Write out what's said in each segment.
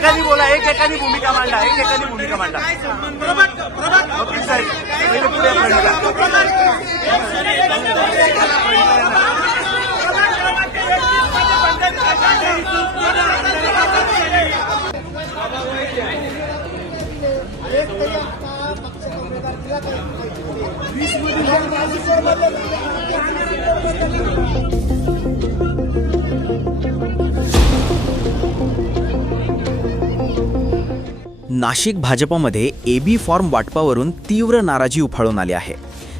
एकेकाने बोला, एकेकाने भूमिका मांडा, एकेकाने भूमिका मांडा. वकील साहेब पहिले पुढे नाशिक भाजपमध्ये एबी फॉर्म वाटपावरून तीव्र नाराजी उफाळून आली आहे.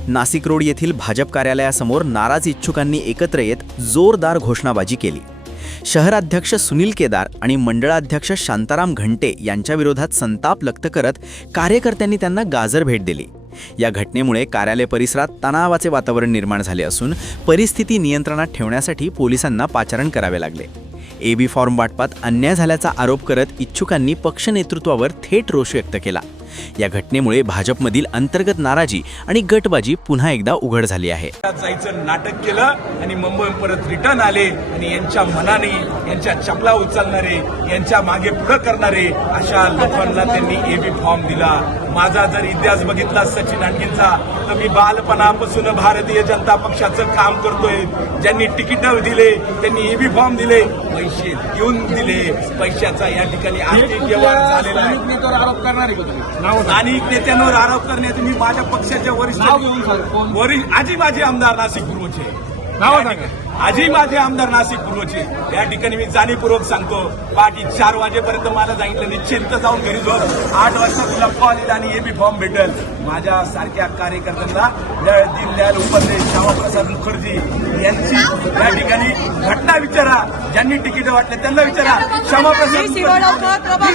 नाशिक रोड येथील भाजप कार्यालयासमोर नाराज इच्छुकांनी एकत्र येत जोरदार घोषणाबाजी केली. शहराध्यक्ष सुनील केदार आणि मंडळाध्यक्ष शांताराम घंटे यांच्या विरोधात संताप व्यक्त करत कार्यकर्त्यांनी त्यांना गाजर भेट दिली. या घटनेमुळे कार्यालय परिसरात तणावाचे वातावरण निर्माण झाले असून परिस्थिती नियंत्रणात ठेवण्यासाठी पोलिसांना पाचारण करावे लागले. एबी फॉर्म वाटपात अन्याय झाल्याचा आरोप करत इच्छुकांनी पक्ष नेतृत्वावर थेट रोष व्यक्त केला. या घटनेमुळे भाजपमधील अंतर्गत नाराजी आणि गटबाजी पुन्हा एकदा उघड झाली आहे. जायचं नाटक केलं आणि मुंबईहून परत रिटर्न आले आणि यांच्या मनाने, यांच्या चपला उचलणारे, यांच्या मागे पुढे करणारे अशा लोकांना त्यांनी एबी फॉर्म दिला. माझा जर इतिहास बघितला सचिन आणखींचा तर मी बालपणापासून भारतीय जनता पक्षाचं काम करतोय. ज्यांनी तिकीट दिले, त्यांनी एबी फॉर्म दिले, पैसे देऊन दिले. पैशाचा या ठिकाणी आर्थिक व्यवहार झालेला आहे. स्थानिक नेत्यांवर आरोप करण्याचे मी माझ्या पक्षाच्या वरिष्ठ आजी माझे आमदार नाशिक पूर्वचे, आजी माझे आमदार नाशिक पूर्वचे या ठिकाणी मी जाणीवपूर्वक सांगतो. पहाटे 4 वाजेपर्यंत मला सांगितलं निश्चिंत जाऊन घरी झोप, 8 वाजता तुला कॉल येईल आणि एबी फॉर्म भेटेल. माझ्या सारख्या कार्यकर्त्यांना दीनदयाल उपाध्याय, श्यामाप्रसाद मुखर्जी यांची या ठिकाणी घटना विचारा. ज्यांनी तिकीट वाटले त्यांना विचारा. श्यामाप्रसाद